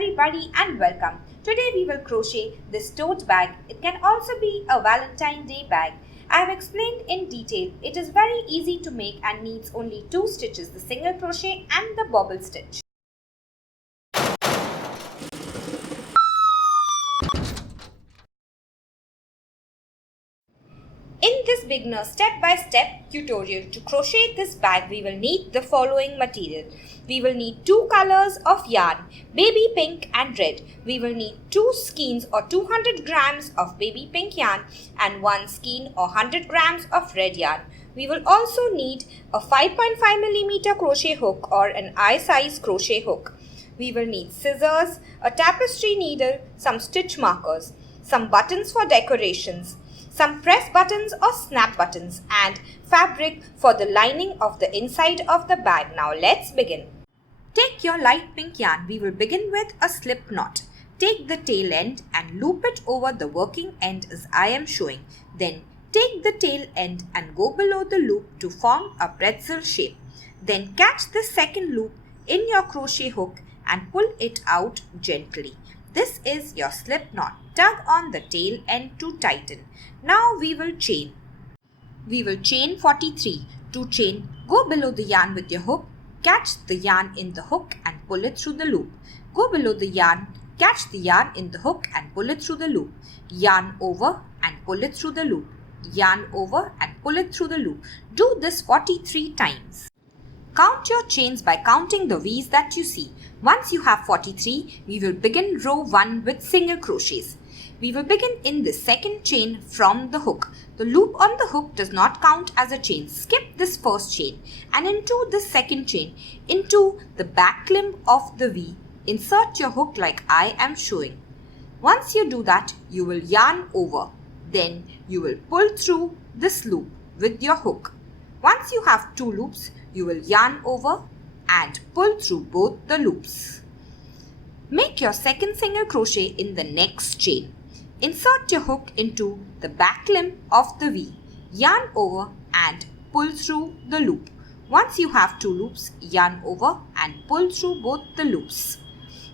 everybody and welcome. Today we will crochet this tote bag. It can also be a Valentine Day bag. I have explained in detail. It is very easy to make and needs only 2 stitches, the single crochet and the bobble stitch. In this beginner step-by-step tutorial to crochet this bag, we will need the following material. We will need 2 colors of yarn, baby pink and red. We will need 2 skeins or 200 grams of baby pink yarn and 1 skein or 100 grams of red yarn. We will also need a 5.5mm crochet hook or an eye-size crochet hook. We will need scissors, a tapestry needle, some stitch markers, some buttons for decorations, some press buttons or snap buttons, and fabric for the lining of the inside of the bag. Now let's begin. Take your light pink yarn. We will begin with a slip knot. Take the tail end and loop it over the working end as I am showing. Then take the tail end and go below the loop to form a pretzel shape. Then catch the second loop in your crochet hook and pull it out gently. This is your slip knot. Tug on the tail end to tighten. Now we will chain. We will chain 43. To chain, go below the yarn with your hook, catch the yarn in the hook and pull it through the loop. Go below the yarn, catch the yarn in the hook and pull it through the loop. Yarn over and pull it through the loop. Yarn over and pull it through the loop. Do this 43 times. Count your chains by counting the V's that you see. Once you have 43, we will begin row 1 with single crochets. We will begin in the second chain from the hook. The loop on the hook does not count as a chain. Skip this first chain and into the second chain. Into the back limb of the V, insert your hook like I am showing. Once you do that, you will yarn over. Then you will pull through this loop with your hook. Once you have 2 loops, you will yarn over and pull through both the loops. Make your second single crochet in the next chain. Insert your hook into the back limb of the V. Yarn over and pull through the loop. Once you have 2 loops, yarn over and pull through both the loops.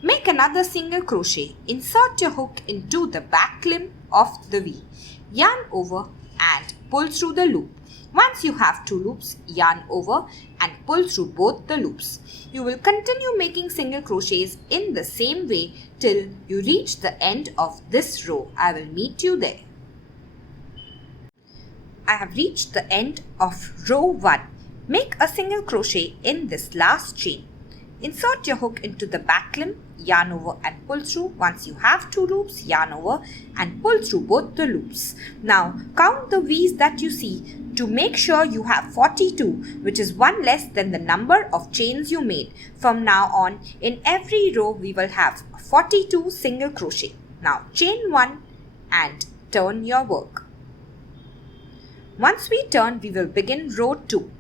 Make another single crochet. Insert your hook into the back limb of the V. Yarn over and pull through the loop. Once you have 2 loops, yarn over and pull through both the loops. You will continue making single crochets in the same way till you reach the end of this row. I will meet you there. I have reached the end of row 1. Make a single crochet in this last chain. Insert your hook into the back limb, yarn over and pull through. Once you have 2 loops, yarn over and pull through both the loops. Now count the V's that you see to make sure you have 42, which is 1 less than the number of chains you made. From now on, in every row we will have 42 single crochet. Now chain 1 and turn your work. Once we turn, we will begin row 2.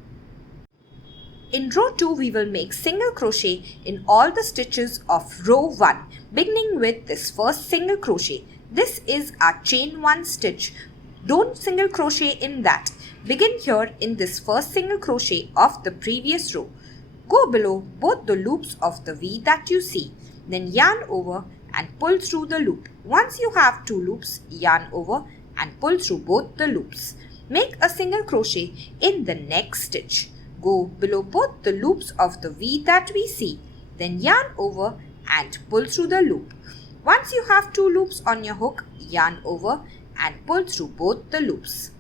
In row 2, we will make single crochet in all the stitches of row 1, beginning with this first single crochet. This is our chain 1 stitch. Don't single crochet in that. Begin here in this first single crochet of the previous row. Go below both the loops of the V that you see. Then yarn over and pull through the loop. Once you have 2 loops, yarn over and pull through both the loops. Make a single crochet in the next stitch. Go below both the loops of the V that we see. Then yarn over and pull through the loop. Once you have 2 loops on your hook, yarn over and pull through both the loops.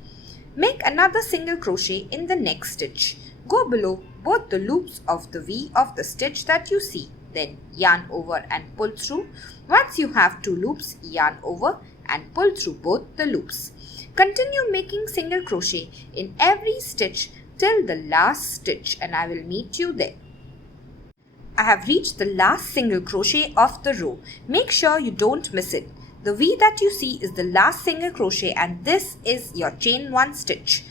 Make another single crochet in the next stitch. Go below both the loops of the V of the stitch that you see. Then yarn over and pull through. Once you have 2 loops, yarn over and pull through both the loops. Continue making single crochet in every stitch till the last stitch and I will meet you there. I have reached the last single crochet of the row. Make sure you don't miss it. The V that you see is the last single crochet and this is your chain 1 stitch.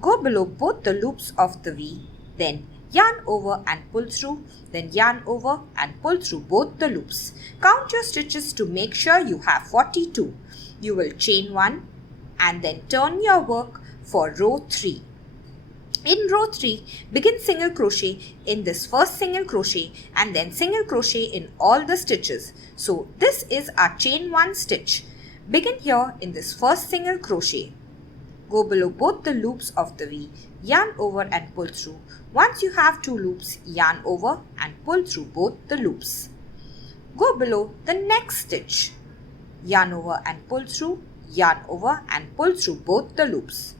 Go below both the loops of the V, then yarn over and pull through, then yarn over and pull through both the loops. Count your stitches to make sure you have 42. You will chain 1 and then turn your work for row 3. In row 3, begin single crochet in this first single crochet and then single crochet in all the stitches. So this is our chain 1 stitch. Begin here in this first single crochet. Go below both the loops of the V, yarn over and pull through. Once you have 2 loops, yarn over and pull through both the loops. Go below the next stitch. Yarn over and pull through, yarn over and pull through both the loops.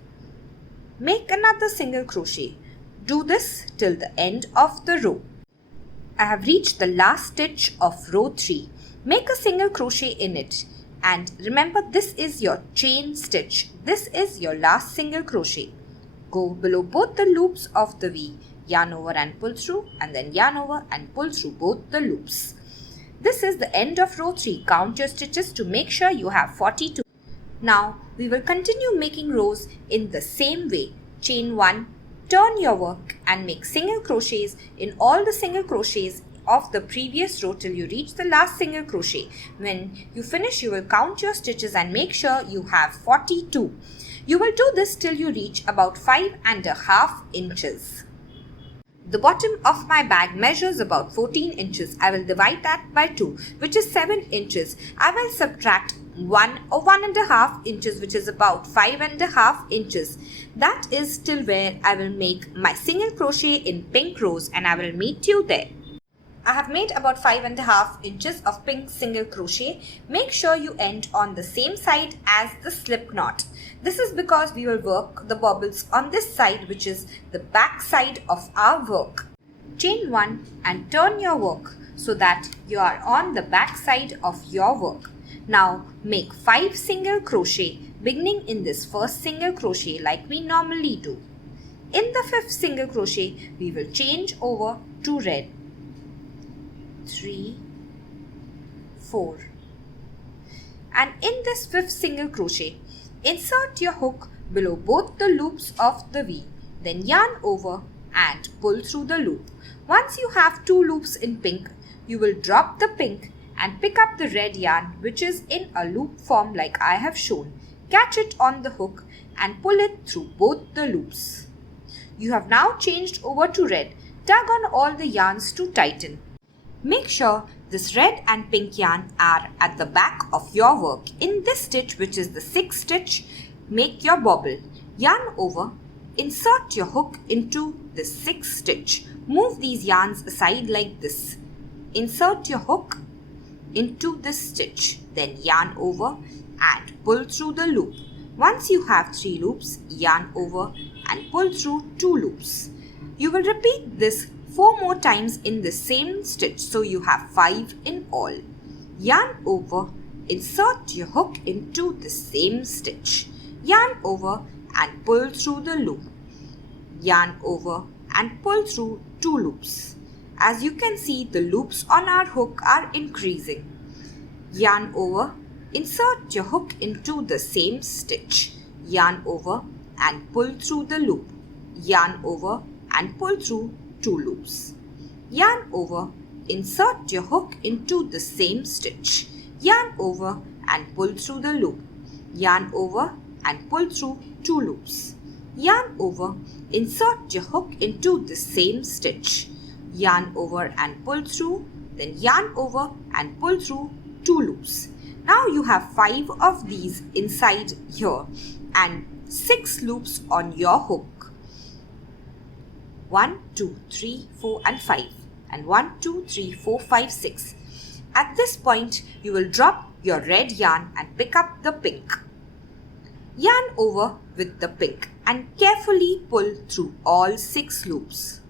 Make another single crochet. Do this till the end of the row. I have reached the last stitch of row 3. Make a single crochet in it. And remember, this is your chain stitch. This is your last single crochet. Go below both the loops of the V. Yarn over and pull through and then yarn over and pull through both the loops. This is the end of row 3. Count your stitches to make sure you have 42. Now we will continue making rows in the same way. Chain 1, turn your work and make single crochets in all the single crochets of the previous row till you reach the last single crochet. When you finish, you will count your stitches and make sure you have 42. You will do this till you reach about 5.5 inches. The bottom of my bag measures about 14 inches. I will divide that by 2, which is 7 inches. I will subtract 1 or 1.5 inches, which is about 5.5 inches. That is till where I will make my single crochet in pink rows, and I will meet you there. I have made about 5.5 inches of pink single crochet. Make sure you end on the same side as the slip knot. This is because we will work the bobbles on this side, which is the back side of our work. Chain 1 and turn your work so that you are on the back side of your work. Now make 5 single crochet beginning in this first single crochet like we normally do. In the 5th single crochet, we will change over to red. 3, 4. And in this 5th single crochet, insert your hook below both the loops of the V. Then yarn over and pull through the loop. Once you have 2 loops in pink, you will drop the pink and pick up the red yarn, which is in a loop form like I have shown. Catch it on the hook and pull it through both the loops. You have now changed over to red. Tug on all the yarns to tighten. Make sure this red and pink yarn are at the back of your work. In this stitch, which is the 6th stitch, make your bobble. Yarn over, insert your hook into the 6th stitch. Move these yarns aside like this. Insert your hook into this stitch, then yarn over and pull through the loop. Once you have 3 loops, yarn over and pull through 2 loops. You will repeat this 4 more times in the same stitch, so you have 5 in all. Yarn over, insert your hook into the same stitch. Yarn over and pull through the loop. Yarn over and pull through 2 loops. As you can see, the loops on our hook are increasing. Yarn over, insert your hook into the same stitch. Yarn over and pull through the loop. Yarn over and pull through 2 loops. Yarn over, insert your hook into the same stitch. Yarn over and pull through the loop. Yarn over and pull through 2 loops. Yarn over, insert your hook into the same stitch. Yarn over and pull through, then yarn over and pull through 2 loops. Now you have 5 of these inside here and 6 loops on your hook. 1, 2, 3, 4 and 5 and 1, 2, 3, 4, 5, 6. At this point, you will drop your red yarn and pick up the pink. Yarn over with the pink and carefully pull through all 6 loops.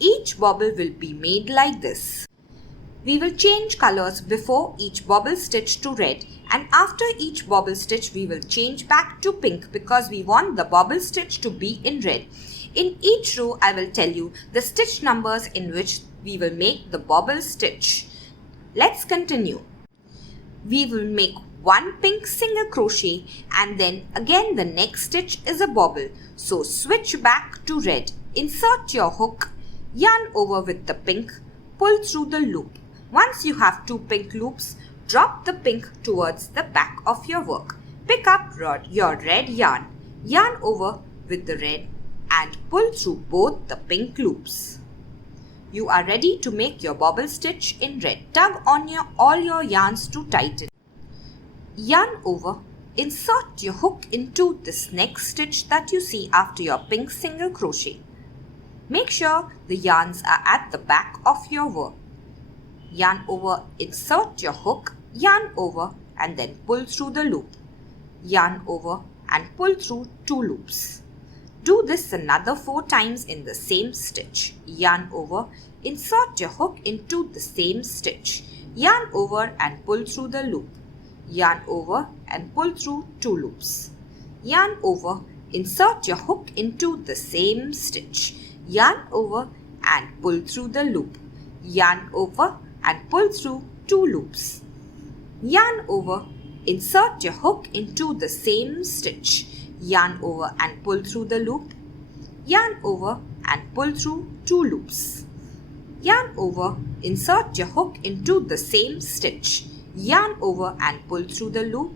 Each bobble will be made like this. We will change colors before each bobble stitch to red, and after each bobble stitch we will change back to pink because we want the bobble stitch to be in red. In each row I will tell you the stitch numbers in which we will make the bobble stitch. Let's continue. We will make 1 pink single crochet and then again the next stitch is a bobble. So switch back to red. Insert your hook, yarn over with the pink, pull through the loop. Once you have 2 pink loops, drop the pink towards the back of your work. Pick up your red yarn, yarn over with the red, and pull through both the pink loops. You are ready to make your bobble stitch in red. Tug on all your yarns to tighten. Yarn over, insert your hook into this next stitch that you see after your pink single crochet. Make sure the yarns are at the back of your work. Yarn over, insert your hook, yarn over and then pull through the loop. Yarn over and pull through 2 loops. Do this another 4 times in the same stitch. Yarn over, insert your hook into the same stitch. Yarn over and pull through the loop. Yarn over and pull through 2 loops. Yarn over, insert your hook into the same stitch. Yarn over and pull through the loop. Yarn over and pull through 2 loops. Yarn over, insert your hook into the same stitch. Yarn over and pull through the loop. Yarn over and pull through 2 loops. Yarn over, insert your hook into the same stitch. Yarn over and pull through the loop.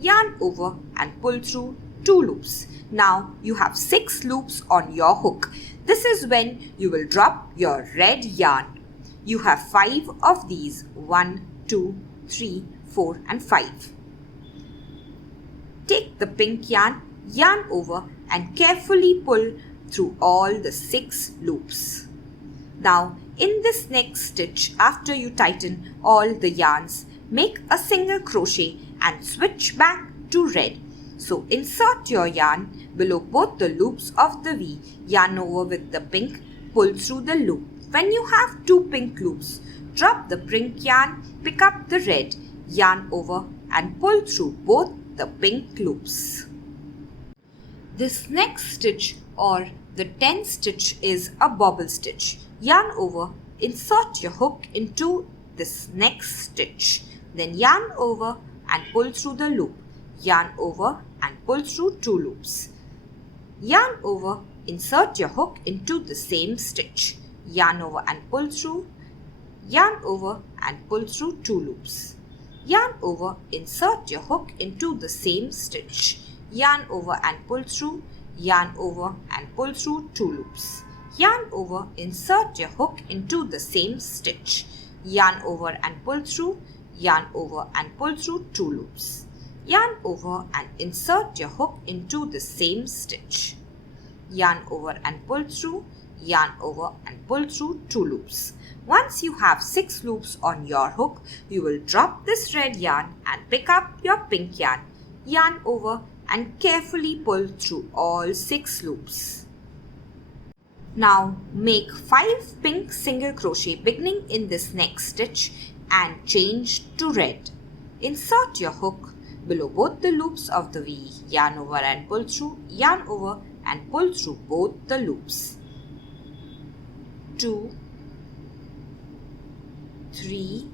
Yarn over and pull through 2 loops. Now you have 6 loops on your hook. This is when you will drop your red yarn. You have 5 of these. 1, 2, 3, 4 and 5. Take the pink yarn, yarn over and carefully pull through all the 6 loops. Now in this next stitch, after you tighten all the yarns, make a single crochet and switch back to red. So insert your yarn below both the loops of the V, yarn over with the pink, pull through the loop. When you have 2 pink loops, drop the pink yarn, pick up the red, yarn over and pull through both the pink loops. This next stitch or the 10th stitch is a bobble stitch. Yarn over, insert your hook into this next stitch. Then yarn over and pull through the loop. Yarn over and pull through 2 loops. Yarn over, insert your hook into the same stitch. Yarn over and pull through. Yarn over and pull through 2 loops. Yarn over, insert your hook into the same stitch. Yarn over and pull through. Yarn over and pull through 2 loops. Yarn over, insert your hook into the same stitch. Yarn over and pull through. Yarn over and pull through 2 loops. Yarn over and insert your hook into the same stitch. Yarn over and pull through. Yarn over and pull through 2 loops. Once you have 6 loops on your hook, you will drop this red yarn and pick up your pink yarn. Yarn over and carefully pull through all 6 loops. Now make 5 pink single crochet beginning in this next stitch and change to red. Insert your hook below both the loops of the V, yarn over and pull through, yarn over and pull through both the loops. 2, 3,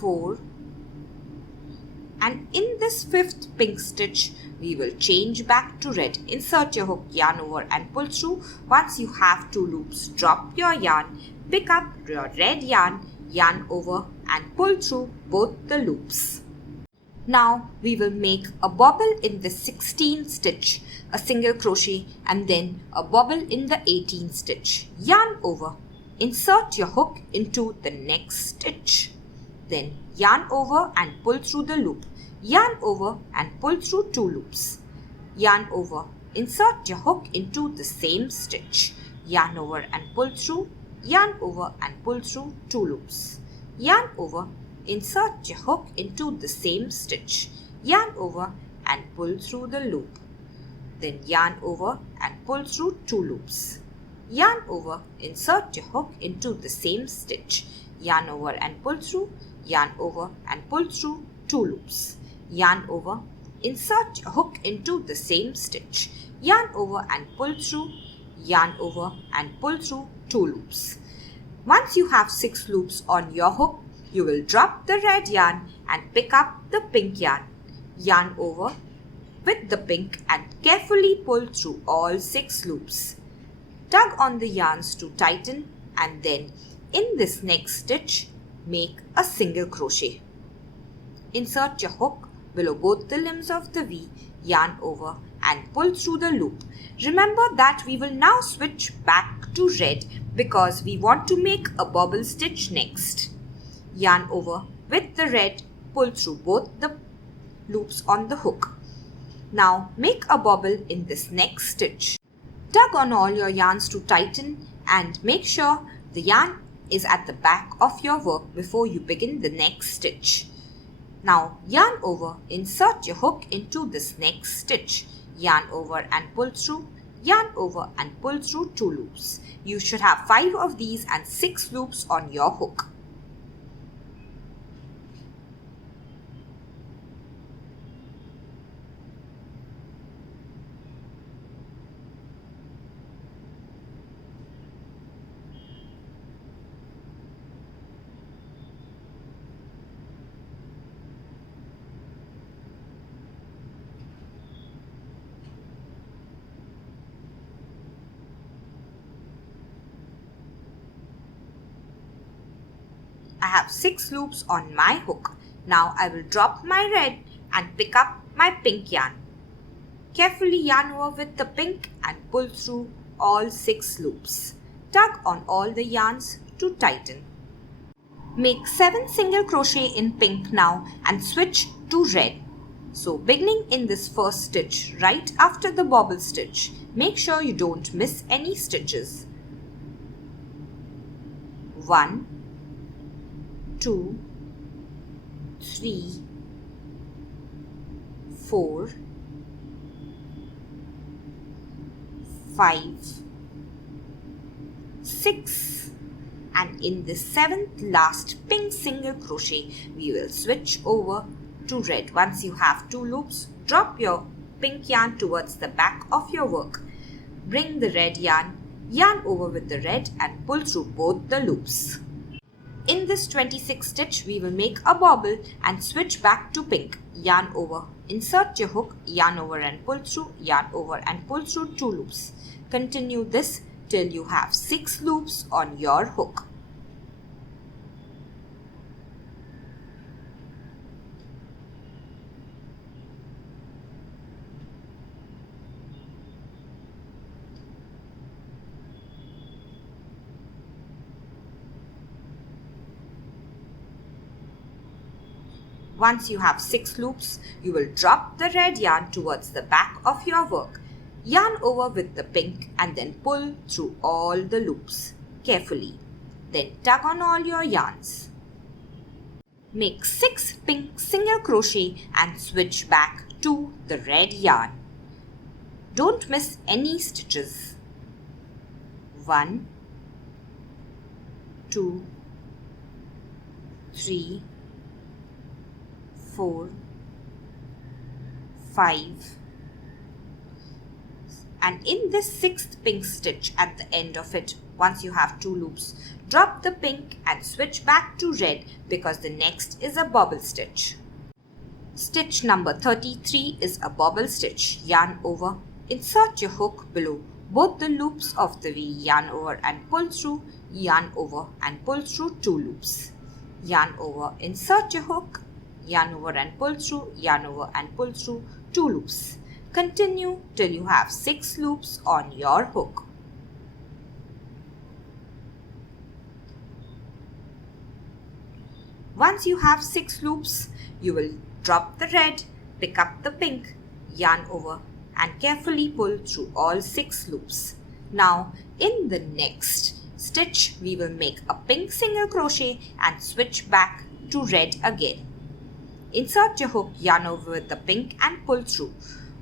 4 and in this 5th pink stitch we will change back to red. Insert your hook, yarn over and pull through. Once you have 2 loops, drop your yarn, pick up your red yarn, yarn over and pull through both the loops. Now we will make a bobble in the 16th stitch, a single crochet and then a bobble in the 18th stitch. Yarn over, insert your hook into the next stitch. Then yarn over and pull through the loop. Yarn over and pull through 2 loops. Yarn over, insert your hook into the same stitch. Yarn over and pull through. Yarn over and pull through 2 loops. Yarn over, insert your hook into the same stitch. Yarn over and pull through the loop. Then yarn over and pull through 2 loops. Yarn over, insert your hook into the same stitch. Yarn over and pull through. Yarn over and pull through 2 loops. Yarn over, insert your hook into the same stitch. Yarn over and pull through. Yarn over and pull through 2 loops. Once you have 6 loops on your hook, you will drop the red yarn and pick up the pink yarn. Yarn over with the pink and carefully pull through all 6 loops. Tug on the yarns to tighten and then in this next stitch, make a single crochet. Insert your hook below both the limbs of the V, yarn over and pull through the loop. Remember that we will now switch back to red because we want to make a bobble stitch next. Yarn over with the red, pull through both the loops on the hook. Now make a bobble in this next stitch. Tug on all your yarns to tighten and make sure the yarn is at the back of your work before you begin the next stitch. Now yarn over, insert your hook into this next stitch. Yarn over and pull through, yarn over and pull through 2 loops. You should have 5 of these and 6 loops on your hook. I have 6 loops on my hook. Now I will drop my red and pick up my pink yarn. Carefully yarn over with the pink and pull through all 6 loops. Tug on all the yarns to tighten. Make 7 single crochet in pink now and switch to red. So beginning in this first stitch right after the bobble stitch, make sure you don't miss any stitches. 1, 2, 3, 4, 5, 6, and in the 7th last pink single crochet we will switch over to red. Once you have 2 loops, drop your pink yarn towards the back of your work. Bring the red yarn, yarn over with the red and pull through both the loops. In this 26th stitch, we will make a bobble and switch back to pink. Yarn over, insert your hook, yarn over and pull through, yarn over and pull through 2 loops. Continue this till you have 6 loops on your hook. Once you have 6 loops, you will drop the red yarn towards the back of your work. Yarn over with the pink and then pull through all the loops carefully. Then tug on all your yarns. Make 6 pink single crochet and switch back to the red yarn. Don't miss any stitches. 1, 2, 3, 4, 5, and in this 6th pink stitch at the end of it, once you have 2 loops, drop the pink and switch back to red because the next is a bobble stitch. Stitch number 33 is a bobble stitch. Yarn over, insert your hook below both the loops of the V, yarn over and pull through, yarn over and pull through 2 loops. Yarn over, insert your hook, yarn over and pull through, yarn over and pull through 2 loops. Continue till you have 6 loops on your hook. Once you have 6 loops, you will drop the red, pick up the pink, yarn over and carefully pull through all 6 loops. Now in the next stitch, we will make a pink single crochet and switch back to red again. Insert your hook, yarn over with the pink and pull through.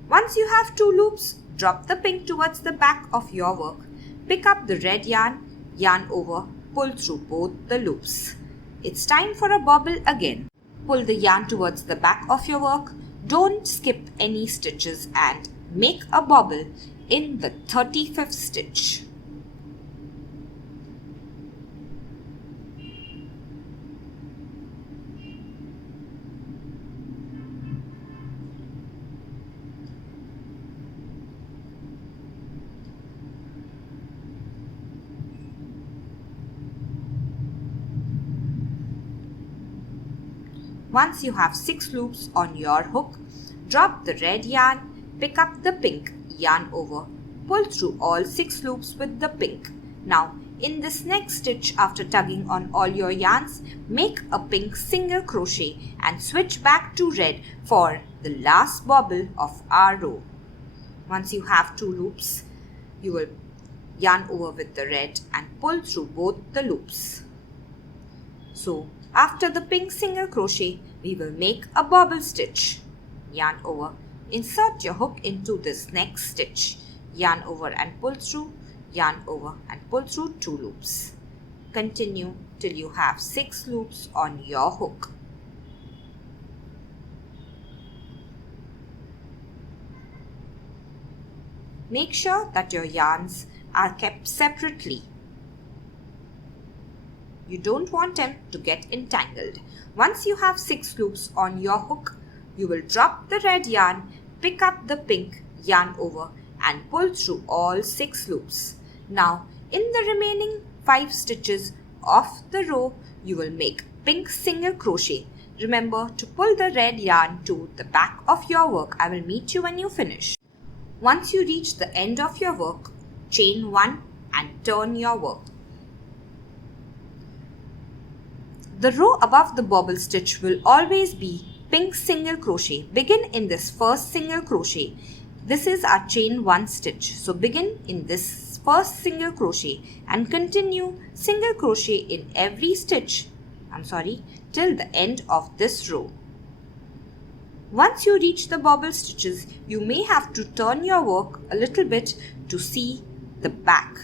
Once you have 2 loops, drop the pink towards the back of your work. Pick up the red yarn, yarn over, pull through both the loops. It's time for a bobble again. Pull the yarn towards the back of your work. Don't skip any stitches and make a bobble in the 35th stitch. Once you have 6 loops on your hook, drop the red yarn, pick up the pink, yarn over, pull through all 6 loops with the pink. Now, in this next stitch, after tugging on all your yarns, make a pink single crochet and switch back to red for the last bobble of our row. Once you have 2 loops, you will yarn over with the red and pull through both the loops. So, after the pink single crochet, we will make a bobble stitch. Yarn over, insert your hook into this next stitch, yarn over and pull through, yarn over and pull through 2 loops. Continue till you have 6 loops on your hook. Make sure that your yarns are kept separately. You don't want them to get entangled. Once you have 6 loops on your hook, you will drop the red yarn, pick up the pink, yarn over and pull through all 6 loops. Now, in the remaining 5 stitches of the row, you will make pink single crochet. Remember to pull the red yarn to the back of your work. I will meet you when you finish. Once you reach the end of your work, chain 1 and turn your work. The row above the bobble stitch will always be pink single crochet. Begin in this first single crochet. This is our chain 1 stitch. So begin in this first single crochet and continue single crochet in every stitch. Till the end of this row. Once you reach the bobble stitches, you may have to turn your work a little bit to see the back.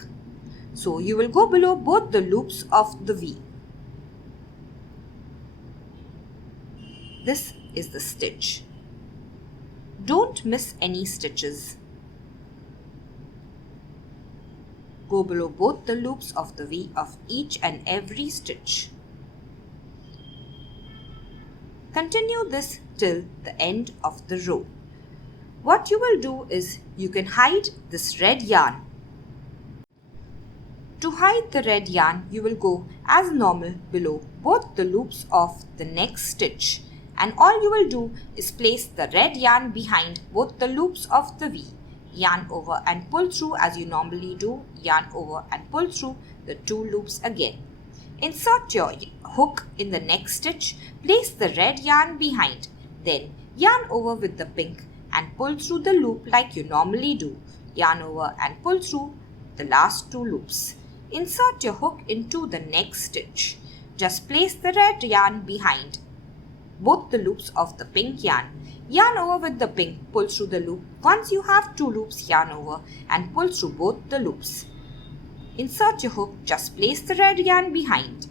So you will go below both the loops of the V. This is the stitch. Don't miss any stitches. Go below both the loops of the V of each and every stitch. Continue this till the end of the row. What you will do is you can hide this red yarn. To hide the red yarn, you will go as normal below both the loops of the next stitch. And all you will do is place the red yarn behind both the loops of the V. Yarn over and pull through as you normally do. Yarn over and pull through the 2 loops again. Insert your hook in the next stitch. Place the red yarn behind. Then yarn over with the pink and pull through the loop like you normally do. Yarn over and pull through the last 2 loops. Insert your hook into the next stitch. Just place the red yarn behind both the loops of the pink yarn. Yarn over with the pink, pull through the loop. Once you have 2 loops, yarn over and pull through both the loops. Insert your hook, just place the red yarn behind.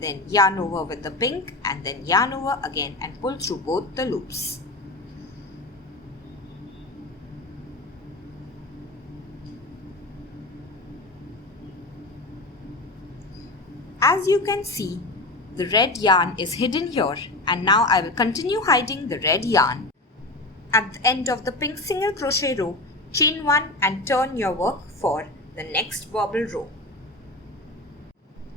Then yarn over with the pink and then yarn over again and pull through both the loops. As you can see, the red yarn is hidden here, and now I will continue hiding the red yarn. At the end of the pink single crochet row, chain 1 and turn your work for the next bobble row.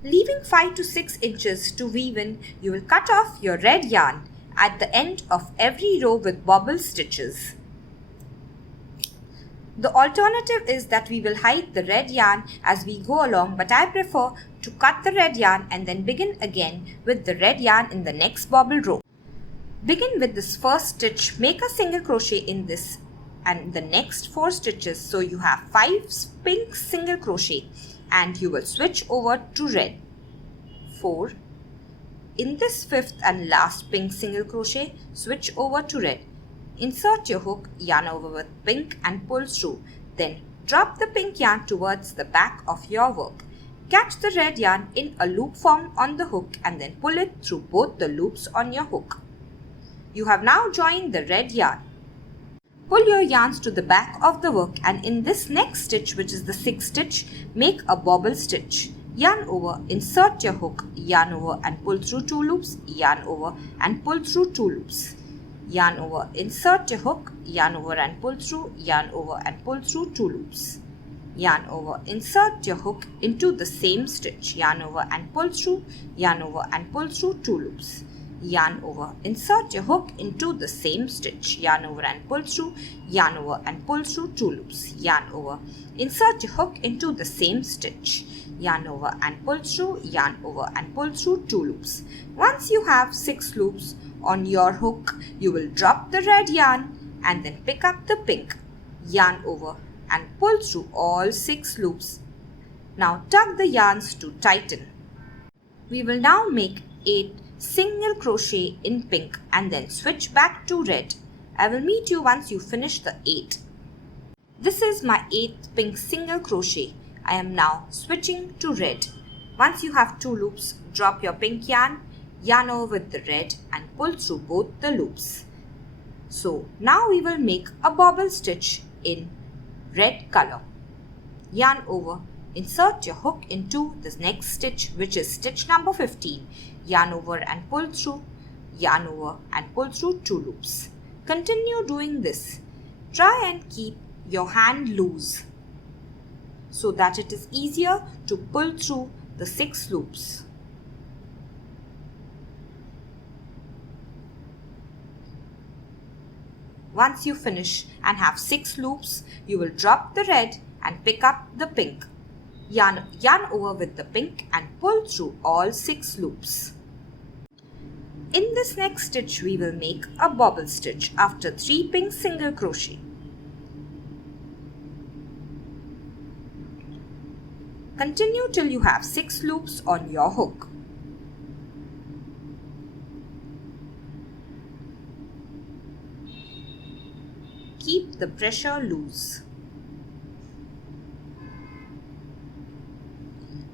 Leaving 5 to 6 inches to weave in, you will cut off your red yarn at the end of every row with bobble stitches. The alternative is that we will hide the red yarn as we go along, but I prefer to cut the red yarn and then begin again with the red yarn in the next bobble row. Begin with this first stitch, make a single crochet in this and the next 4 stitches, so you have 5 pink single crochet and you will switch over to red. 4. In this 5th and last pink single crochet, switch over to red. Insert your hook, yarn over with pink and pull through. Then drop the pink yarn towards the back of your work. Catch the red yarn in a loop form on the hook and then pull it through both the loops on your hook. You have now joined the red yarn. Pull your yarns to the back of the work and in this next stitch, which is the 6th stitch, make a bobble stitch. Yarn over, insert your hook, yarn over and pull through 2 loops, yarn over and pull through 2 loops. Yarn over, insert your hook, yarn over and pull through, yarn over and pull through 2 loops. Yarn over, insert your hook into the same stitch, yarn over and pull through, yarn over and pull through 2 loops. yarn over. Insert your hook into the same stitch. Yarn over and pull through, yarn over and pull through 2 loops. Yarn over. Insert your hook into the same stitch. Yarn over and pull through, yarn over and pull through 2 loops. Once you have 6 loops on your hook, you will drop the red yarn and then pick up the pink. Yarn over and pull through all 6 loops. Now tug the yarns to tighten. We will now make 8 single crochet in pink and then switch back to red. I will meet you once you finish the 8. This is my 8th pink single crochet. I am now switching to red. Once you have 2 loops, drop your pink yarn, yarn over with the red and pull through both the loops. So now we will make a bobble stitch in red color. Yarn over, insert your hook into the next stitch, which is stitch number 15. Yarn over and pull through, yarn over and pull through 2 loops. Continue doing this. Try and keep your hand loose so that it is easier to pull through the 6 loops. Once you finish and have 6 loops, you will drop the red and pick up the pink. Yarn over with the pink and pull through all 6 loops. In this next stitch, we will make a bobble stitch after 3 pink single crochet. Continue till you have 6 loops on your hook. Keep the pressure loose.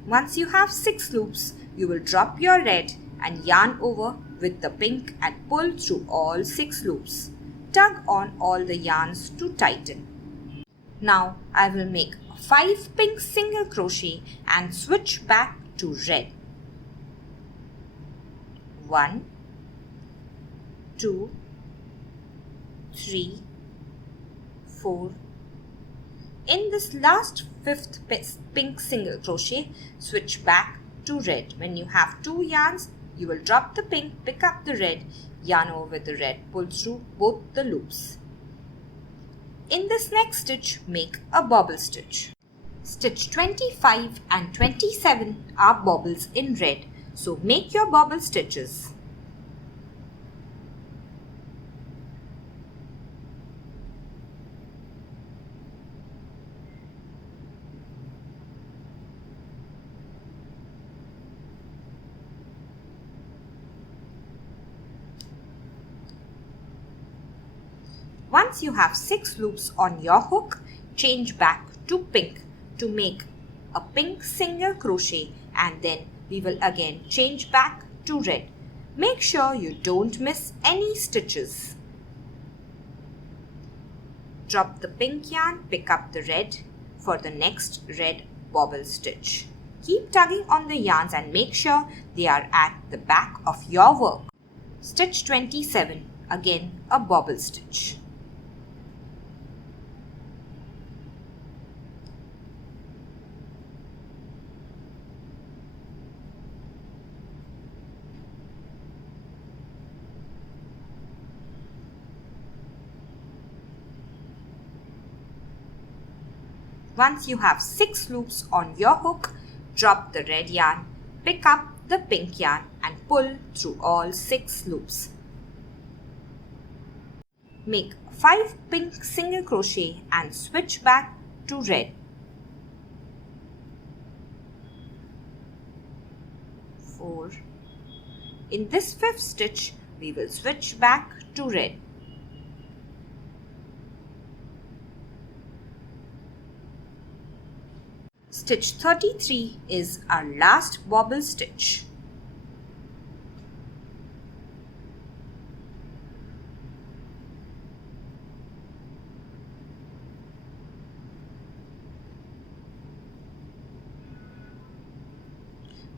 Once you have 6 loops, you will drop your red and yarn over with the pink and pull through all 6 loops. Tug on all the yarns to tighten. Now I will make 5 pink single crochet and switch back to red. 1, 2, 3, 4. In this last 5th pink single crochet, switch back to red. When you have 2 yarns, you will drop the pink, pick up the red, yarn over with the red, pull through both the loops. In this next stitch, make a bobble stitch. Stitch 25 and 27 are bobbles in red, so make your bobble stitches. Once you have 6 loops on your hook, change back to pink to make a pink single crochet, and then we will again change back to red. Make sure you don't miss any stitches. Drop the pink yarn, pick up the red for the next red bobble stitch. Keep tugging on the yarns and make sure they are at the back of your work. Stitch 27, again a bobble stitch. Once you have 6 loops on your hook, drop the red yarn, pick up the pink yarn and pull through all 6 loops. Make 5 pink single crochet and switch back to red. 4. In this 5th stitch, we will switch back to red. Stitch 33 is our last bobble stitch.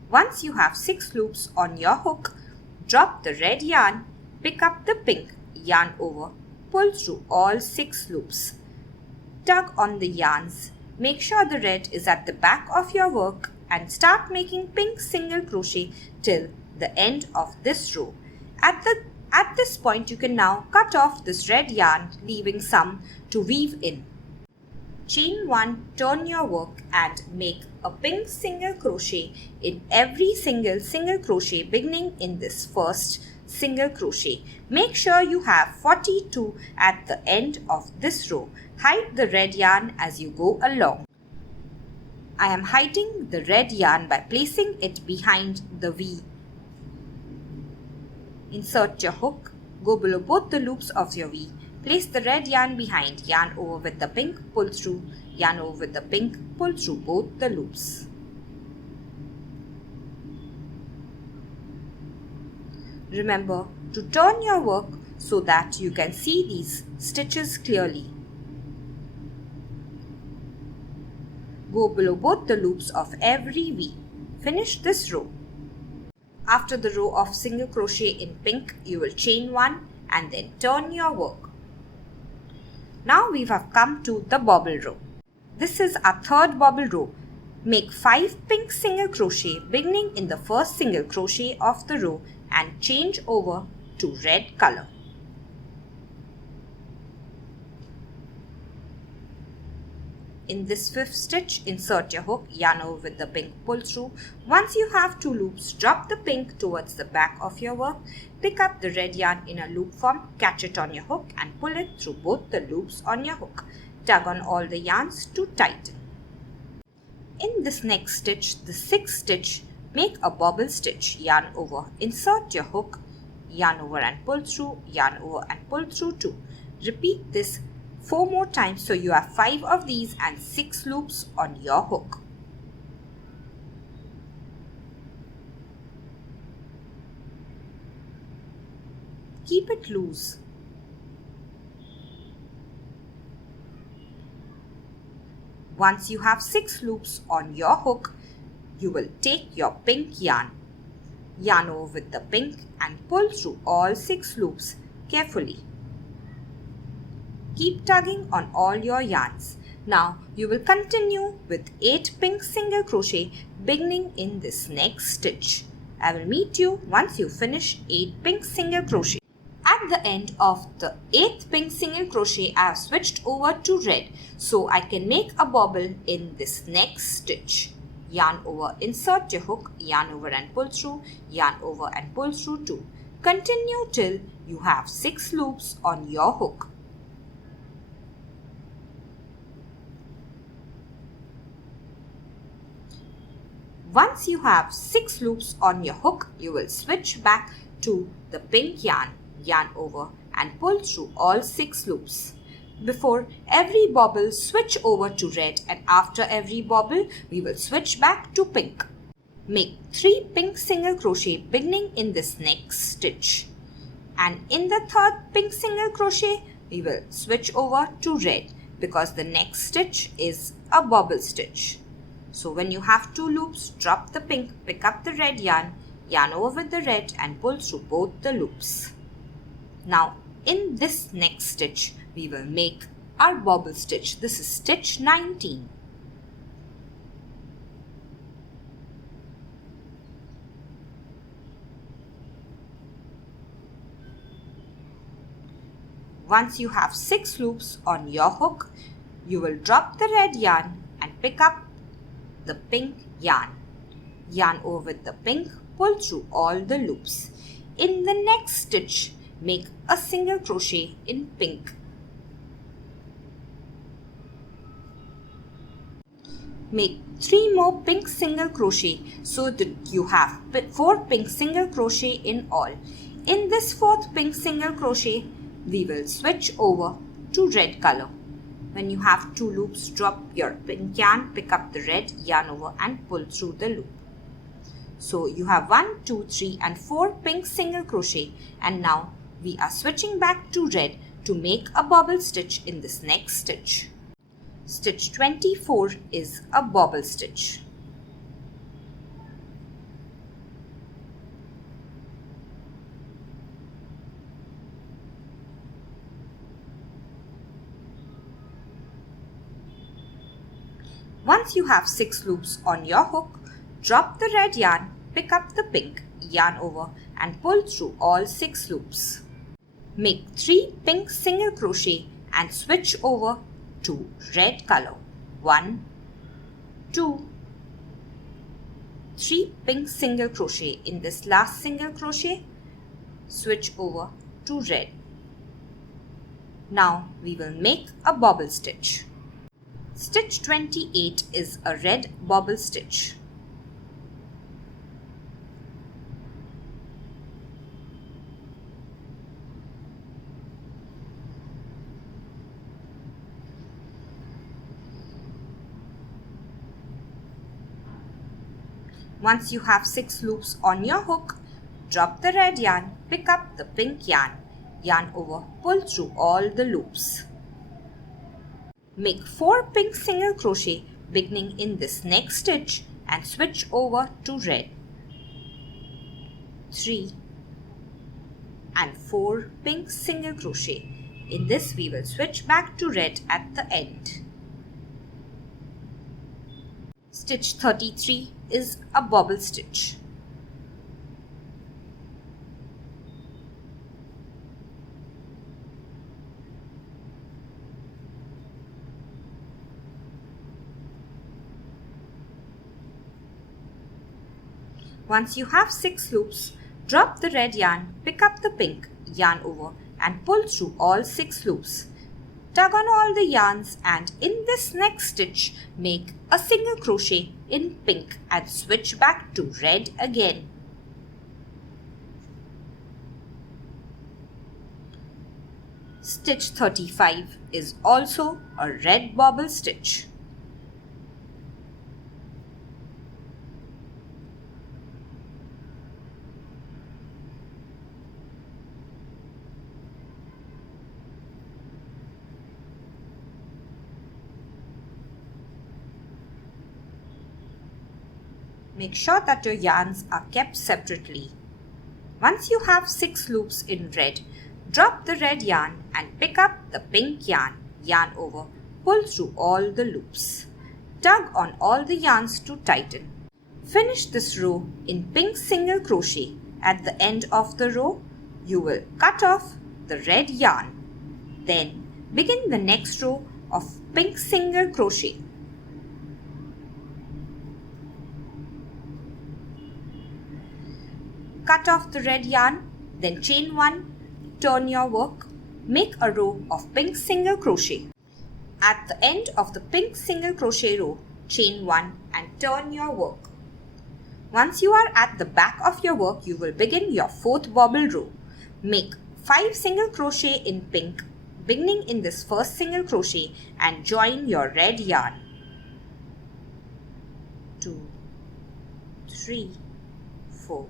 Once you have 6 loops on your hook, drop the red yarn, pick up the pink, yarn over, pull through all 6 loops. Tug on the yarns. Make sure the red is at the back of your work and start making pink single crochet till the end of this row. At this point, you can now cut off this red yarn, leaving some to weave in. Chain 1, turn your work and make a pink single crochet in every single crochet beginning in this first single crochet. Make sure you have 42 at the end of this row. Hide the red yarn as you go along. I am hiding the red yarn by placing it behind the V. Insert your hook, go below both the loops of your V. Place the red yarn behind, yarn over with the pink, pull through, yarn over with the pink, pull through both the loops. Remember to turn your work so that you can see these stitches clearly. Go below both the loops of every V. Finish this row. After the row of single crochet in pink, you will chain 1 and then turn your work. Now we have come to the bobble row. This is our third bobble row. Make 5 pink single crochet beginning in the first single crochet of the row and change over to red color. In this fifth stitch, insert your hook, yarn over with the pink, pull through. Once you have 2 loops, drop the pink towards the back of your work. Pick up the red yarn in a loop form, catch it on your hook and pull it through both the loops on your hook. Tug on all the yarns to tighten. In this next stitch, the 6th stitch, make a bobble stitch, yarn over, insert your hook, yarn over and pull through, yarn over and pull through 2. Repeat this 4 more times so you have 5 of these and 6 loops on your hook. Keep it loose. Once you have 6 loops on your hook, you will take your pink yarn, yarn over with the pink and pull through all 6 loops carefully. Keep tugging on all your yarns. Now you will continue with 8 pink single crochet beginning in this next stitch. I will meet you once you finish 8 pink single crochet. At the end of the 8th pink single crochet, I have switched over to red so I can make a bobble in this next stitch. Yarn over, insert your hook, yarn over and pull through, yarn over and pull through 2. Continue till you have 6 loops on your hook. Once you have 6 loops on your hook, you will switch back to the pink yarn, yarn over and pull through all 6 loops. Before every bobble, switch over to red and after every bobble, we will switch back to pink. Make 3 pink single crochet beginning in this next stitch. And in the 3rd pink single crochet, we will switch over to red because the next stitch is a bobble stitch. So when you have 2 loops, drop the pink, pick up the red yarn, yarn over with the red and pull through both the loops. Now in this next stitch, we will make our bobble stitch. This is stitch 19. Once you have 6 loops on your hook, you will drop the red yarn and pick up the pink yarn. Yarn over with the pink, pull through all the loops. In the next stitch, make a single crochet in pink. Make 3 more pink single crochet so that you have 4 pink single crochet in all. In this 4th pink single crochet, we will switch over to red color. When you have 2 loops, drop your pink yarn, pick up the red, yarn over and pull through the loop. So you have 1, 2, 3 and 4 pink single crochet, and now we are switching back to red to make a bobble stitch in this next stitch. Stitch 24 is a bobble stitch. Once you have 6 loops on your hook, drop the red yarn, pick up the pink, yarn over and pull through all 6 loops. Make 3 pink single crochet and switch over to red color. 1, 2, 3 pink single crochet. In this last single crochet, switch over to red. Now we will make a bobble stitch. Stitch 28 is a red bobble stitch. Once you have 6 loops on your hook, drop the red yarn, pick up the pink yarn, yarn over, pull through all the loops. Make 4 pink single crochet beginning in this next stitch and switch over to red. 3 and 4 pink single crochet. In this we will switch back to red at the end. Stitch 33 is a bobble stitch. Once you have 6 loops, drop the red yarn, pick up the pink, yarn over and pull through all 6 loops. Tug on all the yarns and in this next stitch, make a single crochet in pink and switch back to red again. Stitch 35 is also a red bobble stitch. Make sure that your yarns are kept separately. Once you have 6 loops in red, drop the red yarn and pick up the pink yarn, yarn over, pull through all the loops. Tug on all the yarns to tighten. Finish this row in pink single crochet. At the end of the row, you will cut off the red yarn. Then begin the next row of pink single crochet. Cut off the red yarn, then chain 1, turn your work, make a row of pink single crochet. At the end of the pink single crochet row, chain 1 and turn your work. Once you are at the back of your work, you will begin your 4th bobble row. Make 5 single crochet in pink, beginning in this first single crochet and join your red yarn. 2, 3, 4.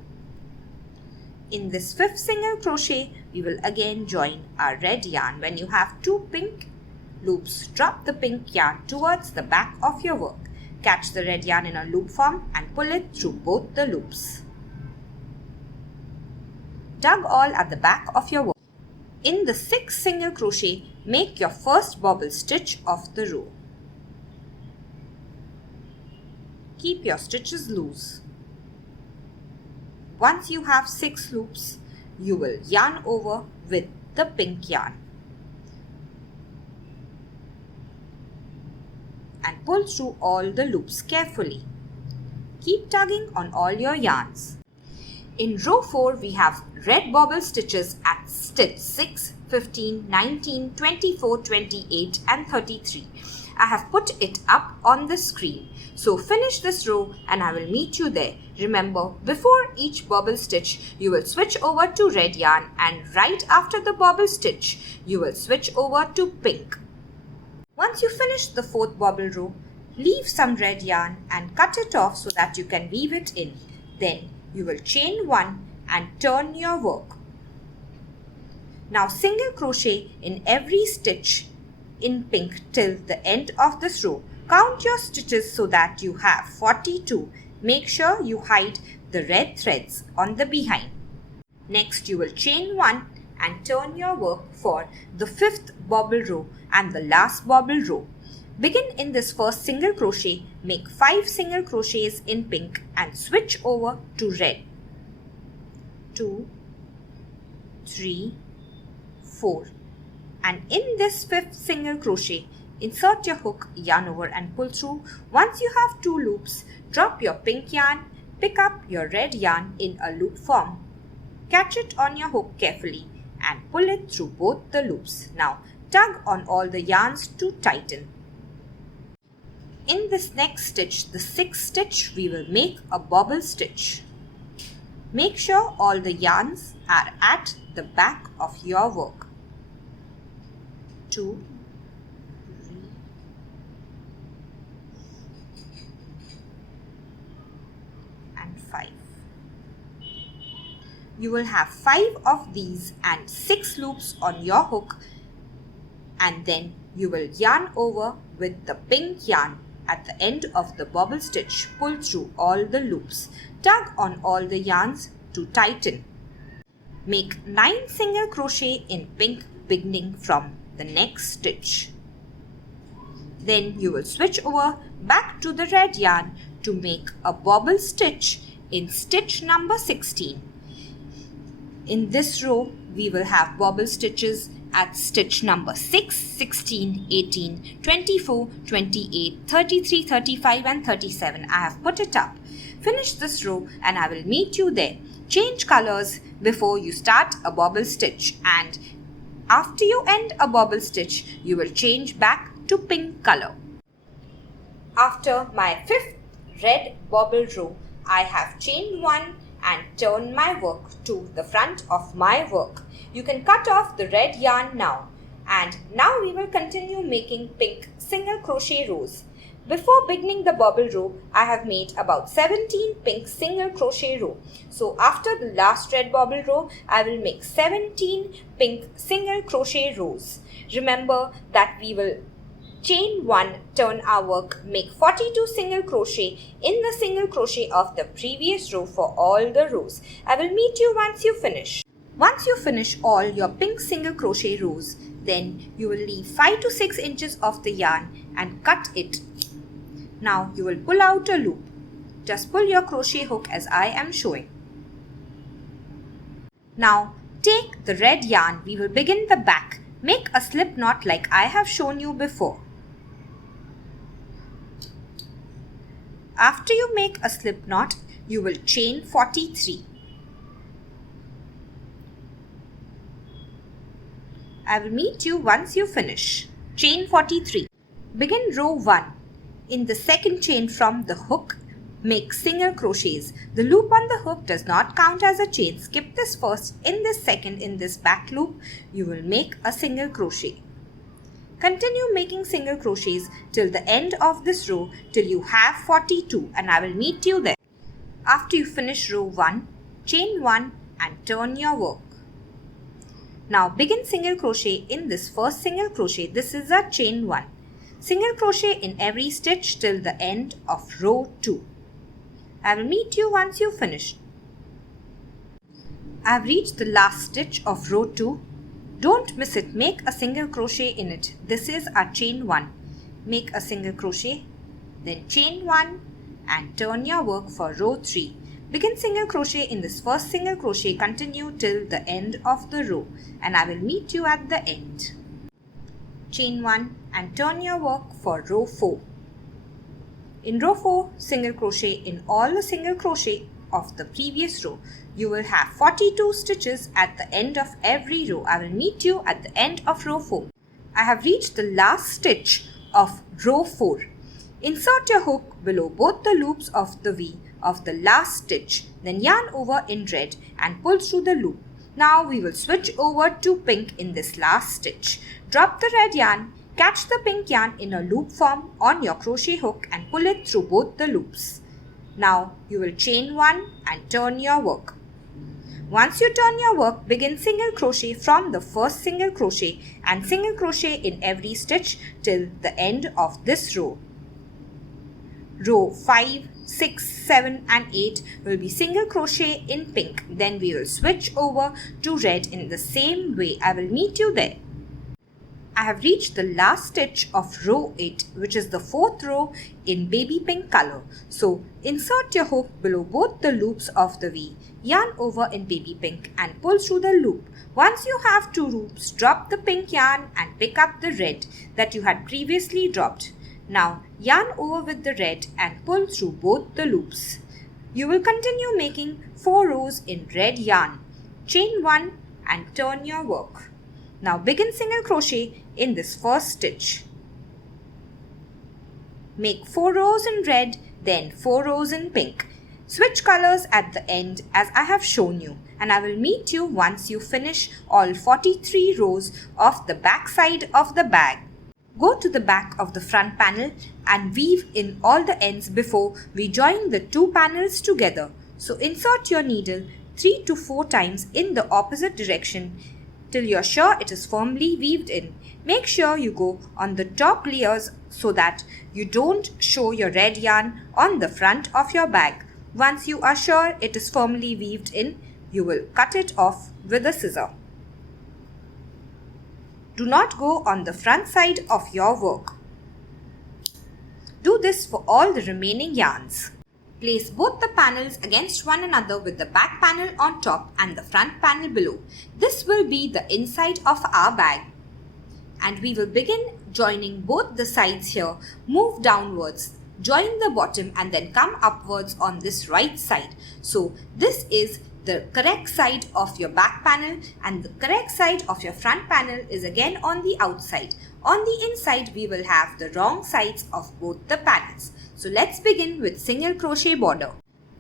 In this 5th single crochet, we will again join our red yarn. When you have 2 pink loops, drop the pink yarn towards the back of your work. Catch the red yarn in a loop form and pull it through both the loops. Tug all at the back of your work. In the 6th single crochet, make your first bobble stitch of the row. Keep your stitches loose. Once you have 6 loops, you will yarn over with the pink yarn and pull through all the loops carefully. Keep tugging on all your yarns. In row 4, we have red bobble stitches at stitch 6, 15, 19, 24, 28 and 33. I have put it up on the screen. So finish this row and I will meet you there. Remember, before each bobble stitch, you will switch over to red yarn and right after the bobble stitch, you will switch over to pink. Once you finish the 4th bobble row, leave some red yarn and cut it off so that you can weave it in. Then you will chain 1 and turn your work. Now single crochet in every stitch in pink till the end of this row. Count your stitches so that you have 42. Make sure you hide the red threads on the behind. Next you will chain 1 and turn your work for the 5th bobble row and the last bobble row. Begin in this first single crochet, make 5 single crochets in pink and switch over to red. 2, 3, 4. And in this 5th single crochet, insert your hook, yarn over and pull through. Once you have 2 loops, drop your pink yarn, pick up your red yarn in a loop form. Catch it on your hook carefully and pull it through both the loops. Now tug on all the yarns to tighten. In this next stitch, the 6th stitch, we will make a bobble stitch. Make sure all the yarns are at the back of your work. 2, 3, and 5. You will have 5 of these and 6 loops on your hook, and then you will yarn over with the pink yarn at the end of the bobble stitch. Pull through all the loops. Tug on all the yarns to tighten. Make 9 single crochet in pink beginning from the next stitch. Then you will switch over back to the red yarn to make a bobble stitch in stitch number 16. In this row, we will have bobble stitches at stitch number 6, 16, 18, 24, 28, 33, 35 and 37. I have put it up. Finish this row and I will meet you there. Change colors before you start a bobble stitch, and after you end a bobble stitch, you will change back to pink color. After my 5th red bobble row, I have chained 1 and turn my work to the front of my work. You can cut off the red yarn now. And now we will continue making pink single crochet rows. Before beginning the bobble row, I have made about 17 pink single crochet row. So after the last red bobble row, I will make 17 pink single crochet rows. Remember that we will chain 1, turn our work, make 42 single crochet in the single crochet of the previous row for all the rows. I will meet you once you finish. Once you finish all your pink single crochet rows, then you will leave 5 to 6 inches of the yarn and cut it. Now you will pull out a loop. Just pull your crochet hook as I am showing. Now take the red yarn. We will begin the back. Make a slip knot like I have shown you before. After you make a slip knot, you will chain 43. I will meet you once you finish. Chain 43. Begin row 1. In the second chain from the hook, make single crochets. The loop on the hook does not count as a chain. Skip this first. In this second, in this back loop, you will make a single crochet. Continue making single crochets till the end of this row till you have 42, and I will meet you there. After you finish row 1, chain 1 and turn your work. Now begin single crochet in this first single crochet. This is a chain 1. Single crochet in every stitch till the end of row 2. I will meet you once you finish. I have reached the last stitch of row 2. Don't miss it. Make a single crochet in it. This is our chain 1. Make a single crochet, then chain 1 and turn your work for row 3. Begin single crochet in this first single crochet. Continue till the end of the row, and I will meet you at the end. Chain 1 and turn your work for row 4. In row 4, single crochet in all the single crochet of the previous row. You will have 42 stitches at the end of every row. I will meet you at the end of row 4. I have reached the last stitch of row 4. Insert your hook below both the loops of the V of the last stitch. Then yarn over in red and pull through the loop. Now we will switch over to pink in this last stitch. Drop the red yarn, catch the pink yarn in a loop form on your crochet hook and pull it through both the loops. Now you will chain 1 and turn your work. Once you turn your work, begin single crochet from the first single crochet and single crochet in every stitch till the end of this row. Row 5, 6, 7 and 8 will be single crochet in pink. Then we will switch over to red in the same way. I will meet you there. I have reached the last stitch of row 8, which is the 4th row in baby pink color. So insert your hook below both the loops of the V, yarn over in baby pink and pull through the loop. Once you have 2 loops, drop the pink yarn and pick up the red that you had previously dropped. Now yarn over with the red and pull through both the loops. You will continue making 4 rows in red yarn. Chain 1 and turn your work. Now begin single crochet in this first stitch. Make 4 rows in red, then 4 rows in pink. Switch colors at the end as I have shown you, and I will meet you once you finish all 43 rows of the back side of the bag. Go to the back of the front panel and weave in all the ends before we join the 2 panels together. So insert your needle 3 to 4 times in the opposite direction till you're sure it is firmly weaved in. Make sure you go on the top layers so that you don't show your red yarn on the front of your bag. Once you are sure it is firmly weaved in, you will cut it off with a scissor. Do not go on the front side of your work. Do this for all the remaining yarns. Place both the panels against one another with the back panel on top and the front panel below. This will be the inside of our bag. And we will begin joining both the sides here. Move downwards, join the bottom and then come upwards on this right side. So this is the correct side of your back panel and the correct side of your front panel is again on the outside. On the inside we will have the wrong sides of both the panels. So let's begin with single crochet border.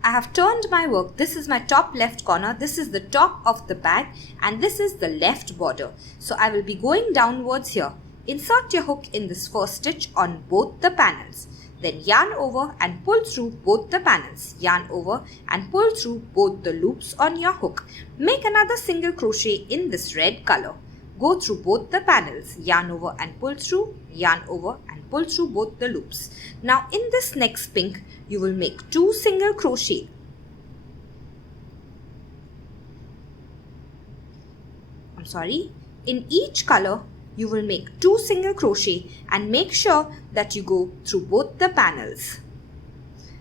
I have turned my work. This is my top left corner. This is the top of the bag and this is the left border. So I will be going downwards here. Insert your hook in this first stitch on both the panels. Then yarn over and pull through both the panels. Yarn over and pull through both the loops on your hook. Make another single crochet in this red color. Go through both the panels. Yarn over and pull through. Yarn over and pull through both the loops. Now in this next pink, you will make 2 single crochet. In each color, you will make 2 single crochet and make sure that you go through both the panels.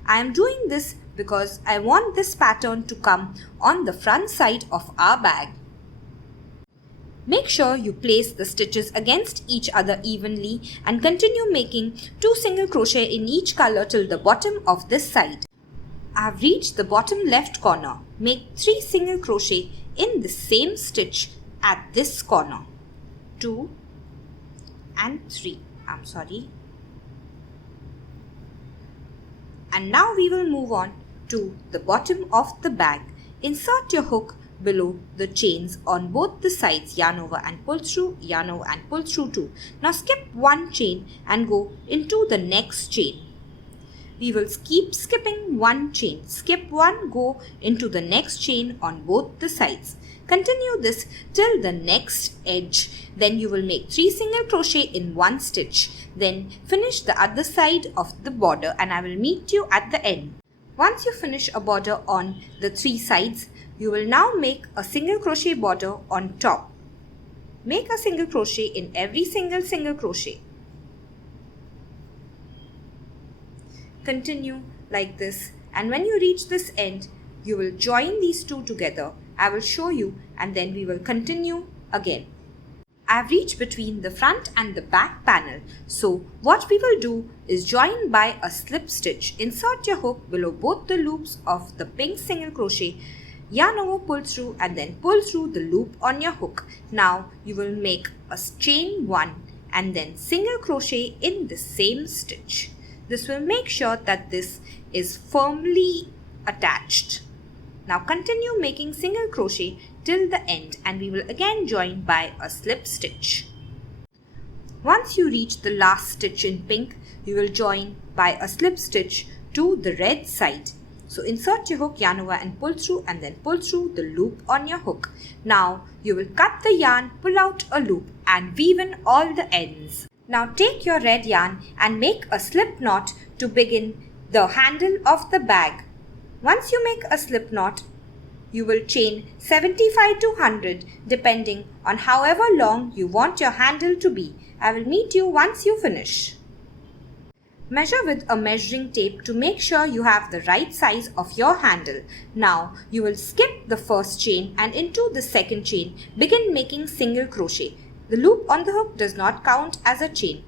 I am doing this because I want this pattern to come on the front side of our bag. Make sure you place the stitches against each other evenly and continue making 2 single crochet in each color till the bottom of this side. I have reached the bottom left corner. Make 3 single crochet in the same stitch at this corner. 2 and 3. And now we will move on to the bottom of the bag. Insert your hook below the chains on both the sides. Yarn over and pull through, yarn over and pull through 2. Now skip 1 chain and go into the next chain. We will keep skipping 1 chain. Skip 1, go into the next chain on both the sides. Continue this till the next edge. Then you will make 3 single crochet in 1 stitch. Then finish the other side of the border and I will meet you at the end. Once you finish a border on the 3 sides, you will now make a single crochet border on top. Make a single crochet in every single crochet. Continue like this, and when you reach this end, you will join these 2 together. I will show you and then we will continue again. I have reached between the front and the back panel. So what we will do is join by a slip stitch. Insert your hook below both the loops of the pink single crochet. Yarn over, pull through and then pull through the loop on your hook. Now you will make a chain 1 and then single crochet in the same stitch. This will make sure that this is firmly attached. Now continue making single crochet till the end and we will again join by a slip stitch. Once you reach the last stitch in pink, you will join by a slip stitch to the red side. So insert your hook, yarn over and pull through and then pull through the loop on your hook. Now you will cut the yarn, pull out a loop and weave in all the ends. Now take your red yarn and make a slip knot to begin the handle of the bag. Once you make a slip knot, you will chain 75 to 100 depending on however long you want your handle to be. I will meet you once you finish. Measure with a measuring tape to make sure you have the right size of your handle. Now you will skip the first chain and into the second chain. Begin making single crochet. The loop on the hook does not count as a chain.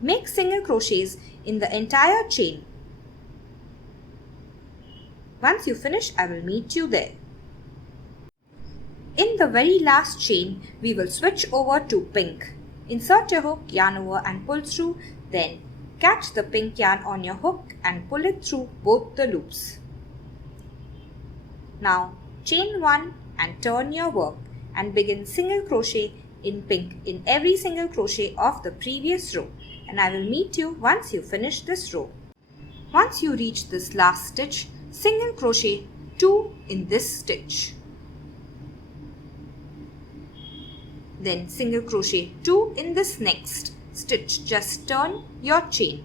Make single crochets in the entire chain. Once you finish, I will meet you there. In the very last chain, we will switch over to pink. Insert your hook, yarn over and pull through, then catch the pink yarn on your hook and pull it through both the loops. Now chain 1 and turn your work and begin single crochet in pink in every single crochet of the previous row, and I will meet you once you finish this row. Once you reach this last stitch, single crochet 2 in this stitch. Then single crochet 2 in this next stitch. Just turn your chain.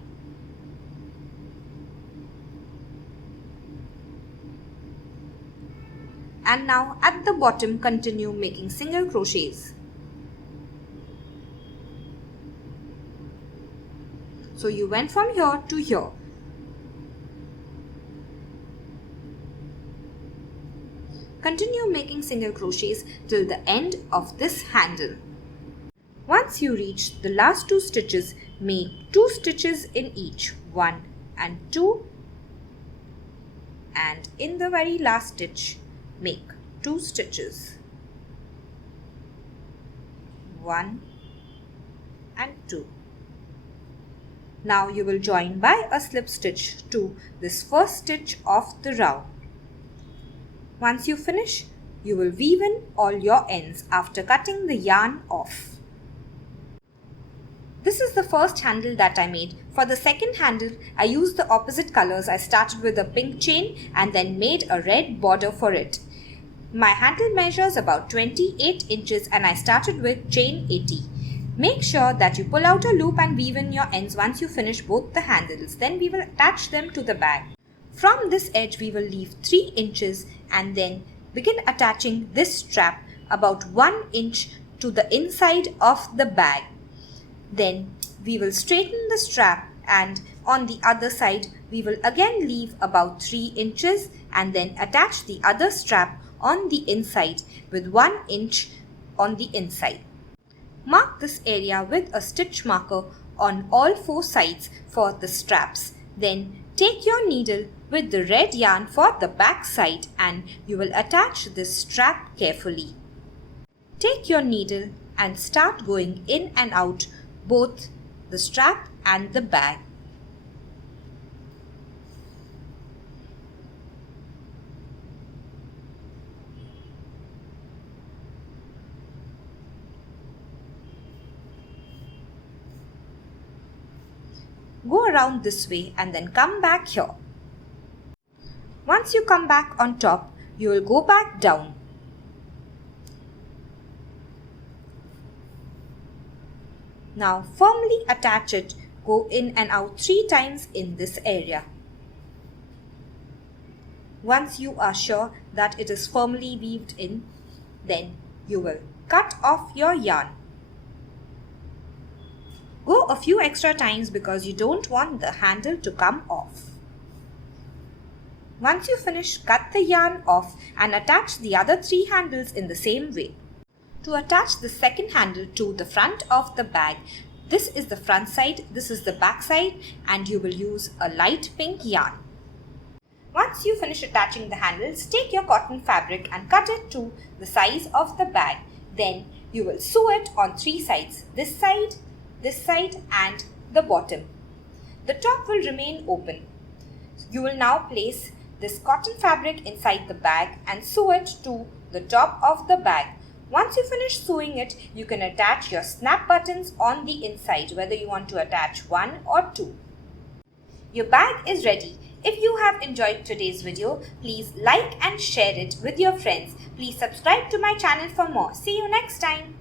And now at the bottom continue making single crochets. So you went from here to here. Continue making single crochets till the end of this handle. Once you reach the last 2 stitches, make 2 stitches in each, 1 and 2, and in the very last stitch, make 2 stitches, 1 and 2. Now you will join by a slip stitch to this first stitch of the round. Once you finish, you will weave in all your ends after cutting the yarn off. This is the first handle that I made. For the second handle, I used the opposite colors. I started with a pink chain and then made a red border for it. My handle measures about 28 inches and I started with chain 80. Make sure that you pull out a loop and weave in your ends once you finish both the handles. Then we will attach them to the bag. From this edge, we will leave 3 inches and then begin attaching this strap about 1 inch to the inside of the bag. Then we will straighten the strap, and on the other side we will again leave about 3 inches and then attach the other strap on the inside with 1 inch on the inside. Mark this area with a stitch marker on all 4 sides for the straps. Then take your needle with the red yarn for the back side and you will attach this strap carefully. Take your needle and start going in and out both the strap and the bag. Go around this way and then come back here. Once you come back on top, you will go back down. Now firmly attach it. Go in and out 3 times in this area. Once you are sure that it is firmly weaved in, then you will cut off your yarn. Go a few extra times because you don't want the handle to come off. Once you finish, cut the yarn off and attach the other 3 handles in the same way. To attach the second handle to the front of the bag, this is the front side, this is the back side, and you will use a light pink yarn. Once you finish attaching the handles, take your cotton fabric and cut it to the size of the bag. Then you will sew it on 3 sides, this side and the bottom. The top will remain open. You will now place this cotton fabric inside the bag and sew it to the top of the bag. Once you finish sewing it, you can attach your snap buttons on the inside, whether you want to attach 1 or 2. Your bag is ready. If you have enjoyed today's video, please like and share it with your friends. Please subscribe to my channel for more. See you next time.